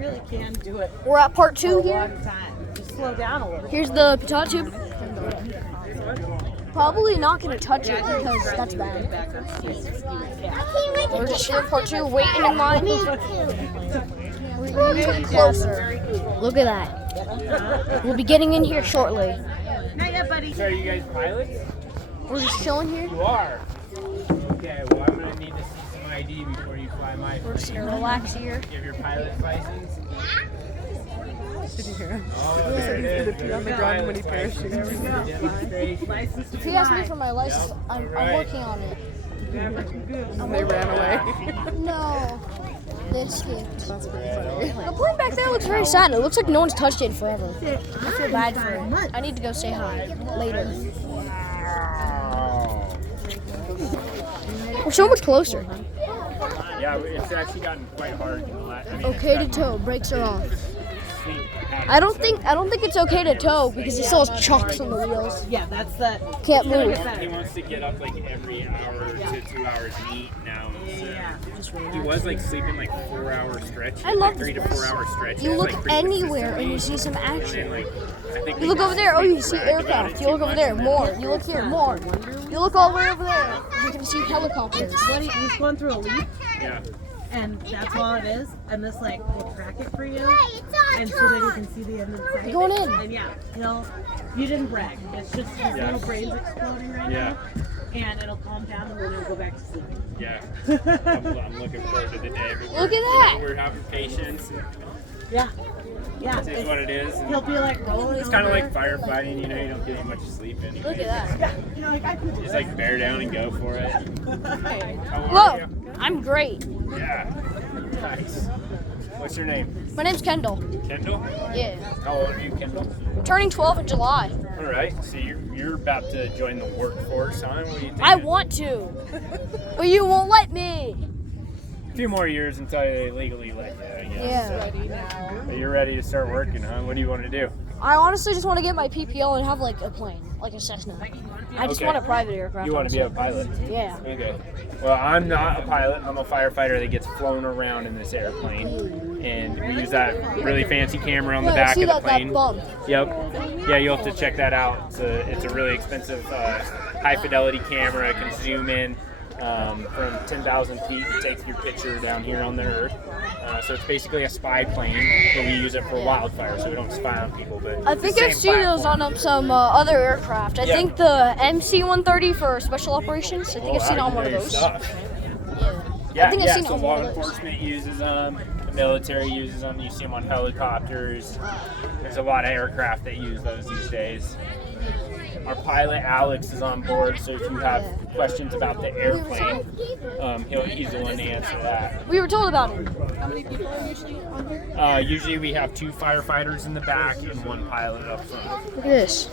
Really can do it We're at part for 2 a here. long time. Just slow down a little. Here's the potato tube. Probably not going to touch it because that's bad. We're just here in part 2, waiting in line. We're getting closer. Look at that. We'll be getting in here shortly. Not yet, buddy. So are you guys pilots? We're just chilling here. You are? Okay, well I'm going to need to see some ID before you fly my plane. We're just going to relax here. You have your pilot's license? Did you hear him? Oh, there it is. Pee on the ground when he parachuted. Demonstration. If he asked me for my license, I'm working on it. And they ran away. No. They escaped. That's pretty funny. The plane back there looks very sad. It looks like no one's touched it in forever. I feel bad for it. I need to go say hi later. Wow. We're so much closer. Yeah, it's actually gotten quite hard. Okay to tow. Brakes are off. I don't think it's okay to tow because it still has chocks on the wheels. Yeah, that's that. Can't move. He wants to get up like every hour to 2 hours neat now. He was like sleeping like 4 hour stretches. I love 3 to this 4 hour stretches. You look like, pretty anywhere and consistently. you see some action. And, like, I think You look over there, oh, you see aircraft. You look over there, more. You look here, more. You look all the way over there, you can see helicopters. He's going through a leap, Yeah. and that's all it is. And this like will track it for you, and so that you can see the end of the sight. You're going in. And yeah, you didn't brag. It's just his Yeah. little brain's exploding right Yeah. now, and it'll calm down, and then he'll go back to sleep. Yeah. I'm looking forward to the day. Look at that. We're having patience. Yeah, yeah. It is what it is. He'll be like rolling. It's kind of like firefighting, you know, you don't get much sleep anyway. Look at that. You know, like I could Just like bear down and go for it. How are Whoa, you? I'm great. Yeah. Nice. What's your name? My name's Kendall. Kendall? Yeah. How old are you, Kendall? Turning 12 in July. All right. So you're about to join the workforce, huh? What do you think? I want to, but you won't let me. A few more years until they legally let you, I guess. Yeah. Ready now. But you're ready to start working, huh? What do you want to do? I honestly just want to get my PPL and have like a plane, like a Cessna. I just Okay. want a private aircraft. You want to be a honestly. pilot? Yeah. Okay. Well, I'm not a pilot. I'm a firefighter that gets flown around in this airplane. And we use that really fancy camera on the Look, back see of the that plane. bump? Yep. Yeah, you'll have to check that out. It's a really expensive high fidelity camera. It can zoom in from 10,000 feet and take your picture down here on the earth. So it's basically a spy plane, but we use it for wildfire, so we don't spy on people. But I it's the think I've same seen those platform. on some other aircraft. I Yeah. think the MC-130 for special operations. I think I've seen it on one of those. Yeah, I think I've yeah. seen it So on law one of those. enforcement uses them. The military uses them. You see them on helicopters. There's a lot of aircraft that use those these days. Our pilot Alex is on board, so if you have questions about the airplane, he's the one to answer that. We were told about it. How many people are usually on here? Usually we have 2 firefighters in the back and 1 pilot up front. Look at this.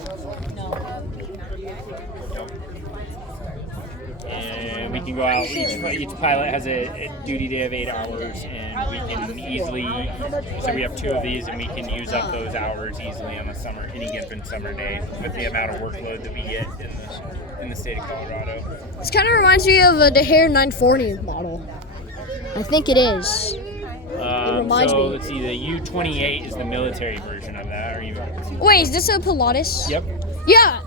And we can go out. Each pilot has a duty day of 8 hours, and we can easily. So we have 2 of these, and we can use up those hours easily on any given summer day with the amount of workload that we get in the state of Colorado. This kind of reminds me of a DeHare 940 model. I think it is. reminds so me. let's see, the U-28 is the military version of that. Are you? Wait, is this a Pilatus? Yep. Yeah.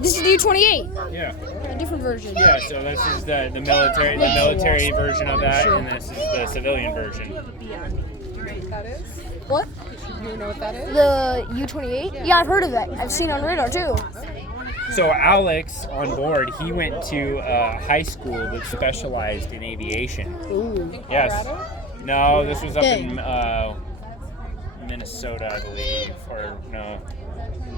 This is the U-28. Yeah. A different version. Yeah. So this is the military version of that, and this is the civilian version. That is? What? You know what that is? The U-28? Yeah, I've heard of that. I've seen it on radar too. So Alex on board, he went to high school that specialized in aviation. Ooh. Yes. No, this was up Dang. in Minnesota, I believe, or no,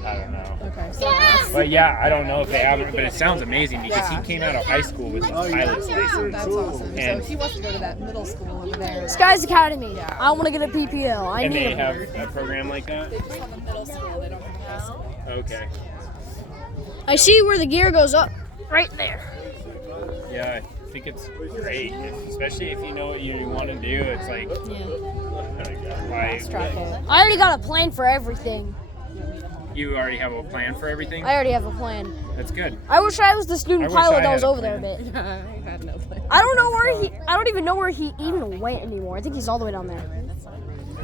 I don't know. Okay. So But yeah, I don't know if they have it, but it sounds amazing because he came out of high school with a pilot's license. that's awesome. And- So he wants to go to that middle school over there. Skies Academy. I want to get a PPL. I And need they it. have a program like that? They just have a middle school. They don't have high school. Okay. I see where the gear goes up. Right there. Yeah, I think it's great, especially if you know what you want to do. It's like, I already got a plan for everything. you already have a plan for everything? I already have a plan. That's good. I wish I was the student I wish pilot I that had was a over there a plan. bit. Yeah, I had no plan. I don't know where I don't even know where he even went anymore. I think he's all the way down there.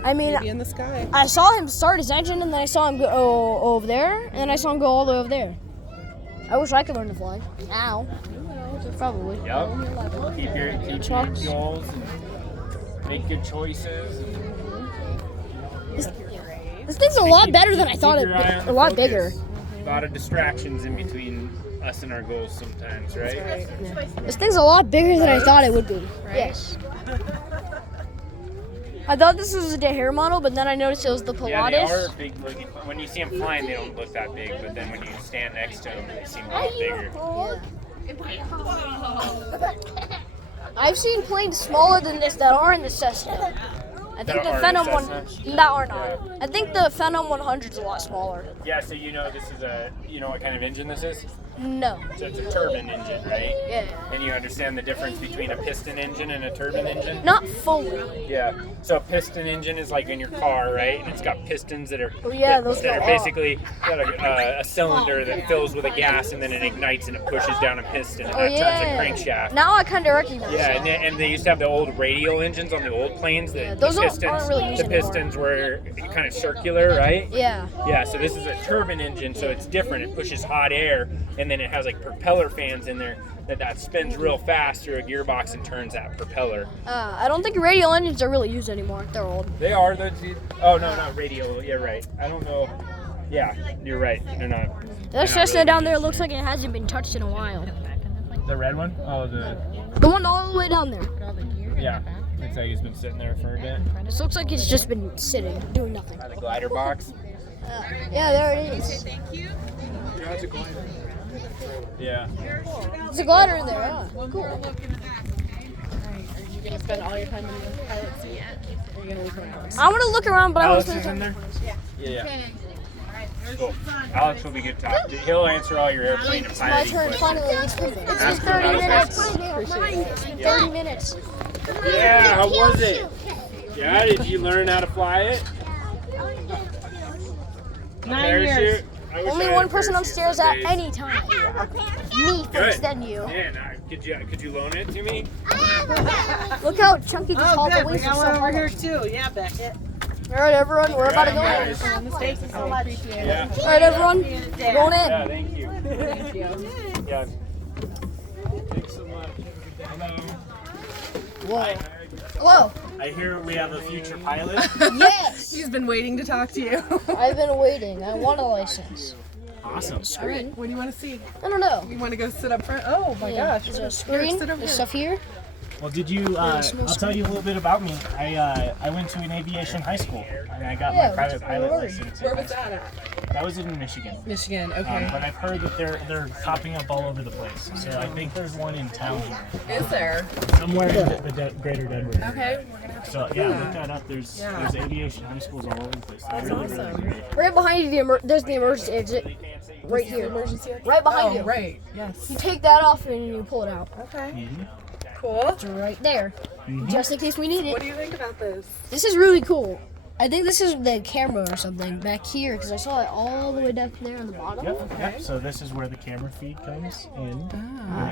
I mean, Maybe in the sky. I saw him start his engine, and then I saw him go over there, and then I saw him go all the way over there. I wish I could learn to fly. Now. Probably. Yep. Keep your goals and make good choices. This thing's a lot better than I thought it Keep your eye on was. A lot the bigger. focus. A lot of distractions in between us and our goals sometimes, right? This thing's a lot bigger than I thought it would be. Yes. I thought this was a hair model, but then I noticed it was the Pilatus. Yeah, they are big looking. When you see them flying, they don't look that big, but then when you stand next to them, they seem a lot bigger. Yeah. I've seen planes smaller than this that are in the Cessna. I think the Phenom one that are not. I think the Phenom 100 is a lot smaller. Yeah, so you know this is you know what kind of engine this is? No. So it's a turbine engine, right? Yeah. And you understand the difference between a piston engine and a turbine engine? Not fully. Yeah. So a piston engine is like in your car, right? And it's got pistons that are those that are go basically got a cylinder that fills with a gas and then it ignites and it pushes down a piston and that turns a crankshaft. Now I kind of recognize. Yeah, and they used to have the old radial engines on the old planes. Those aren't really used the pistons were kind of circular, right? Yeah. Yeah, so this is a turbine engine, so it's different. It pushes hot air, and then it has like propeller fans in there that spins real fast through a gearbox and turns that propeller. I don't think radial engines are really used anymore. They're old. They are. Oh, no, not radial. You're right. I don't know. Yeah, you're right. They're not. That Cessna down there looks like it hasn't been touched in a while. The red one? Oh, the one all the way down there. Yeah. Looks like it's been sitting there for a bit. This looks like it's just been sitting, doing nothing. The glider box? Yeah, there it is. Yeah, it's a glider. Yeah. There's a glider in there, yeah. Cool. Alright, are you gonna spend all your time in the pilot seat? Or are you gonna look around? I want to look around, but Alex I is want in to. there? Yeah. Cool. Alex will be good to talk to. He'll answer all your airplane and It's my piloting turn questions. finally. It's been Ask her 30 about minutes. It's been 30 minutes. Yeah, how was it? Yeah, did you learn how to fly it? 9 years. Only one person upstairs at any time. Me first, then you. Man, could you loan it to me? Look how chunky this Oh, all the good. We wings got are one so over here hard. too. Yeah, Beckett. All right, everyone, we're about to go in. Guys. Thank you so much. Yeah. All right, everyone, we're going Yeah, in. thank you. Thank you. Yeah. Thanks so much. Hello. Whoa. Hello. I hear we have a future pilot. Yes. He's been waiting to talk to you. I've been waiting. I want a license. Awesome. Screen. What do you want to see? I don't know. You want to go sit up front? Oh my gosh. There's a Here, screen. sit over There's here. stuff here. Well, did you? I'll tell you a little bit about me. I went to an aviation high school, and I got my private pilot license. Where was that at? That was in Michigan. Michigan, okay. But I've heard that they're popping up all over the place. So I think there's one in town here, Is there? somewhere in the greater Denver area. Okay, we're gonna have to So yeah, look that up. There's aviation high schools all over the place. That's awesome. Right behind you, there's the emergency exit. Right here. Emergency exit? Right behind Oh, you. right, yes. You take that off and you pull it out. Okay, cool. It's right there. Just in case we need What it. do you think about this? This is really cool. I think this is the camera or something back here because I saw it all the way down there on the bottom. Yep. So this is where the camera feed comes in. It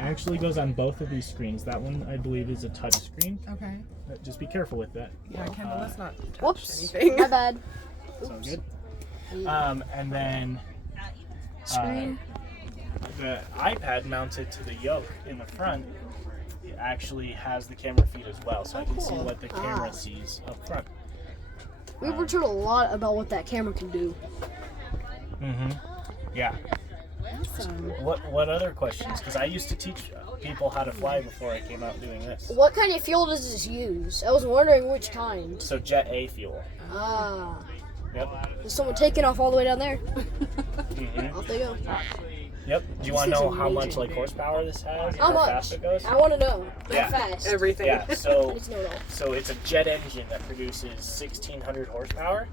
actually goes on both of these screens. That one I believe is a touch screen. Okay. Just be careful with that. Yeah, Kendall, let's not touch Whoops. anything. My bad. It's all good. And then Screen. the iPad mounted to the yoke in the front actually has the camera feed as well, so I can see what the camera sees up front. We were told a lot about what that camera can do. Yeah. Awesome. What other questions? Because I used to teach people how to fly before I came out doing this. What kind of fuel does this use? I was wondering which kind. So Jet A fuel. Ah. Yep. There's someone taking off all the way down there. Mhm. Off they go. Yep. Do you want to know how much like horsepower this has? How How fast much? it goes? I want to know. Yeah. How fast? Everything. Yeah. I So need to know it all. So it's a jet engine that produces 1,600 horsepower,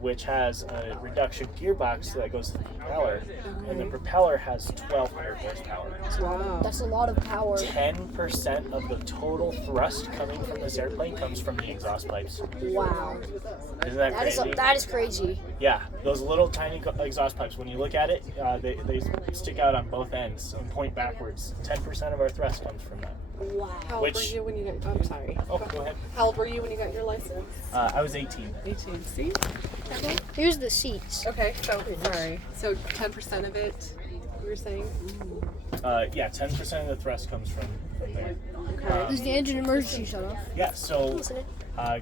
which has a reduction gearbox that goes to the propeller, and the propeller has 1,200 horsepower. Wow. That's a lot of power. 10% of the total thrust coming from this airplane comes from the exhaust pipes. Wow. Isn't that crazy? That is crazy. Yeah, those little tiny exhaust pipes, when you look at it, they stick out on both ends and point backwards. 10% of our thrust comes from that. Wow. How old were you when you got? I'm sorry. Oh, go ahead. How old were you when you got your license? I was 18. 18. See? Okay. Here's the seats. Okay. So sorry. So 10% of it, you were saying? Yeah, 10% of the thrust comes from there. Okay. Is the engine emergency shut off? Yeah, so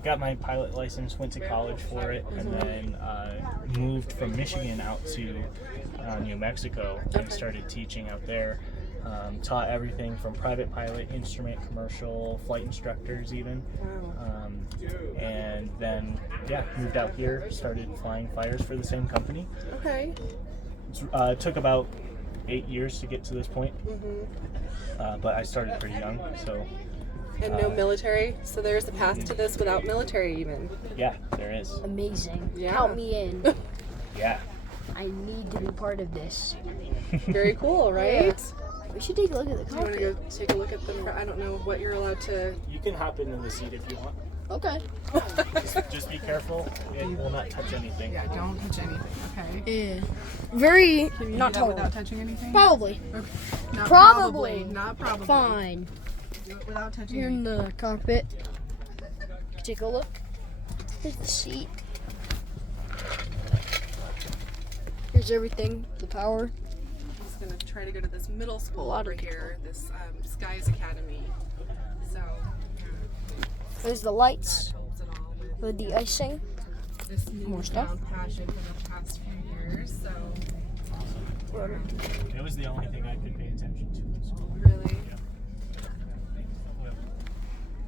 got my pilot license, went to college for it, and then moved from Michigan out to New Mexico and started teaching out there. Taught everything from private pilot, instrument, commercial, flight instructors even. And then, yeah, moved out here, started flying fires for the same company. Okay. It took about 8 years to get to this point, but I started pretty young, so... And no military, so there's a path to this without military even. Yeah, there is. Amazing. Yeah. Count me in. Yeah. I need to be part of this. Very cool, right? We should take a look at the Do you want to cockpit. go take a look at the? I don't know what you're allowed to. You can hop into the seat if you want. Okay. Just be careful. It will not touch anything. Yeah, don't touch anything. Okay. Yeah. Very Can you not do that tall. without touching anything? Probably. Not Probably. Not probably. Fine. Do it without touching Here in anything. the cockpit. Take a look. Here's the seat. Here's everything. The power. I'm just gonna try to go to this middle school lot over of here, this Skies Academy. So There's the that lights helps it all with with the icing. this More stuff. newfound passion for the past few years. So It was the only thing I could pay attention to in school. really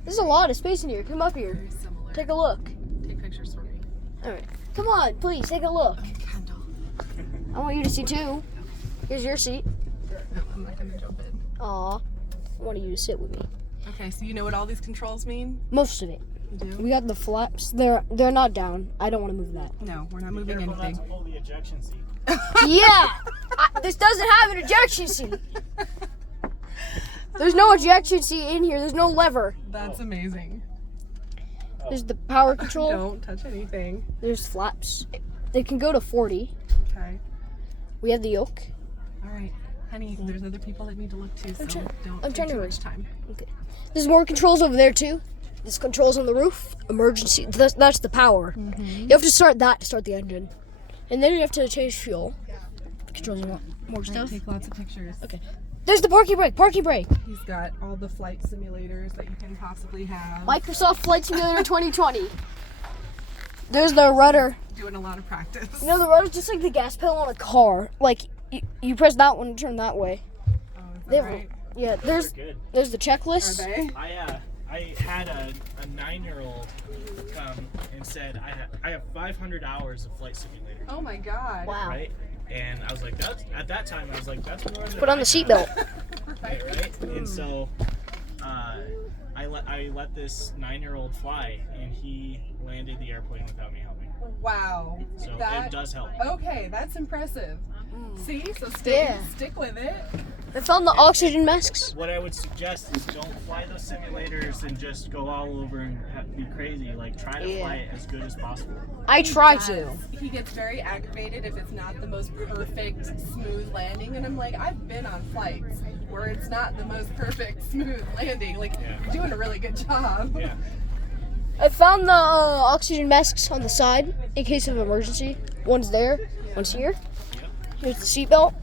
There's a lot of space in here. Come up here. very similar. Take a look. Take pictures for me. Alright. Come on, please, take a look. Kendall. I want you to see too. Here's your seat. No, I'm not gonna jump in. Aw. I wanted you to sit with me. Okay, so you know what all these controls mean? Most of it. You do? We got the flaps. They're not down. I don't want to move that. No, we're not moving Careful not anything. to pull the ejection seat. Yeah! This doesn't have an ejection seat. There's no ejection seat in here. There's no lever. That's amazing. There's the power control. Don't touch anything. There's flaps. They can go to 40. Okay. We have the yoke. All right, honey. There's other people that need to look too, so don't I'm take trying to too read. much time. Okay. There's more controls over there too. There's controls on the roof. Emergency. That's the power. You have to start that to start the engine, and then you have to change fuel. Controlling more stuff. Take lots of pictures. Okay. There's the parking brake. Parking brake. He's got all the flight simulators that you can possibly have. Microsoft Flight Simulator 2020. There's the rudder. Doing a lot of practice. You know, the rudder's just like the gas pedal on a car. Like, you press that one and turn that way. Oh, is They that have, right? yeah, They're good. there's the Are checklist. they? I had a 9-year-old come and said, I have 500 hours of flight simulator. Oh my God. Wow. Right? And I was like, at that time, I was like, that's more than Put on the seatbelt. right? And so I let this 9-year-old fly, and he landed the airplane without me helping. Wow. So That- it does help. Okay, that's impressive. See, so Yeah. stick with it. I found the oxygen masks. What I would suggest is don't fly those simulators and just go all over and be crazy. Like, try to fly it as good as possible. I try He to. does. He gets very aggravated if it's not the most perfect, smooth landing. And I'm like, I've been on flights where it's not the most perfect, smooth landing. Like, Yeah. you're doing a really good job. Yeah. I found the oxygen masks on the side in case of emergency. One's there, one's here. Here's the seatbelt.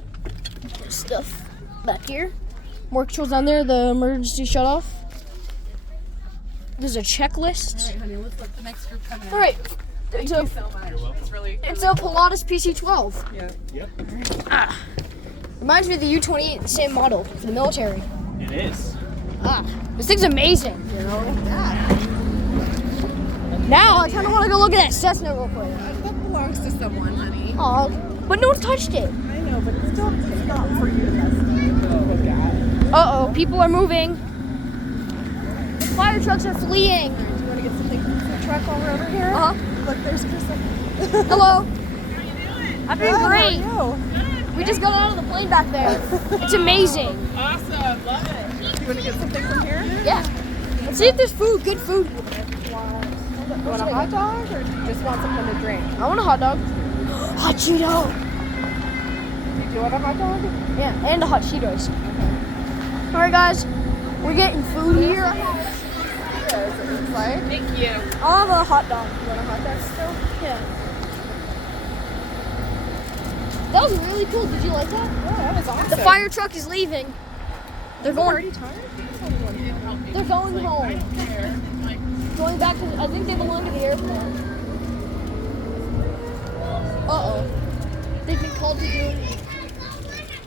Stuff back here. More controls down there, the emergency shut off. There's a All checklist. right, honey, let's let the next group come in. All right, Thank it's you a, so much. It's really, it's a Pilatus PC-12. yeah. Yep. Reminds me of the U-28, the same model for the military. It is. This thing's amazing. You know. Now I kind of want to go look at that Cessna real quick. That belongs to someone, honey. Oh, but no one touched it. I know, but it's not for you to look at. Uh-oh, people are moving. The fire trucks are fleeing. Do you want to get something from the truck while we're over here? Uh-huh. Look, there's Krista. Hello. I'm doing great. How We just got out of the plane back there. It's amazing. Awesome, love it. Do you want to get something from here? Yeah. Let's see if there's food, good food. You want a hot dog, or do you just want something to drink? I want a hot dog. Hot Cheeto. Do you want a hot dog? Yeah, and a hot Cheetos. All right, guys. We're getting food here. Thank you. I'll have a hot dog. You want a hot dog still? Yeah. That was really cool. Did you like that? Oh, that was awesome. The fire truck is leaving. They're going. already tired? They're going home. Going back to. I think they belong to the airport. Uh-oh. They've been called to do.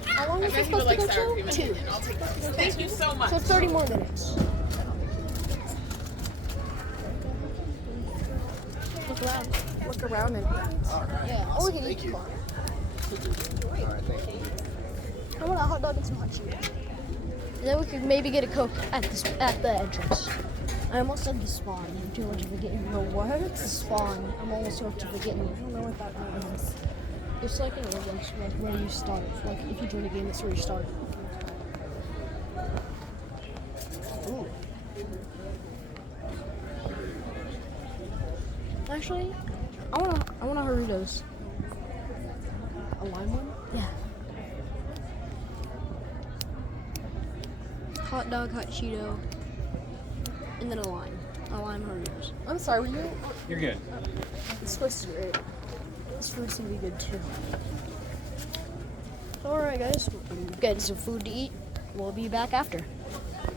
How long is it supposed to go to? 2. Thank you so much. So 30 more minutes. Look around. Look around and Yeah. Oh, look at each car. I want a hot dog and some hot Cheetos. And then we could maybe get a Coke at the entrance. I almost said the spawn. I'm too much of a getting. the what? The spawn. I'm almost too much of a getting. I don't know what that means. It's like an English, like where you start. Like if you join a game, that's where you start. Ooh. Actually, I want a Doritos. A lime one? Yeah. Hot dog, hot Cheeto, and then a lime Doritos. I'm sorry, were you? You're good. This place is great. This food's gonna be good too. Alright guys, we're getting some food to eat. We'll be back after.